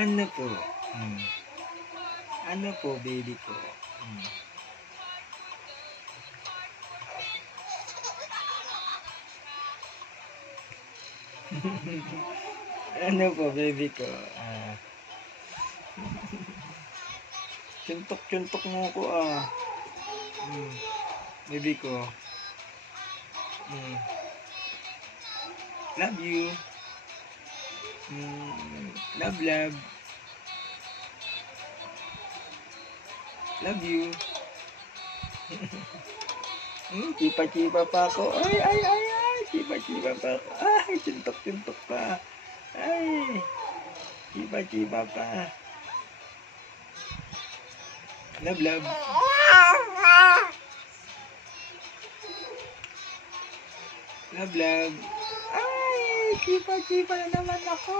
Ano po? Ano po, baby ko? Ano po, baby ko? Tsuntok-tsuntok mo ko, baby ko. Love you. Love, love. Love you. Chipa-chipa pa ako. Ay, ay, ay, ay. Chipa-chipa pa ako. Ay, tsuntok-tsuntok pa. Ay, chipa-chipa pa. Love, love. Love, love. Ay, chipa-chipa na naman ako.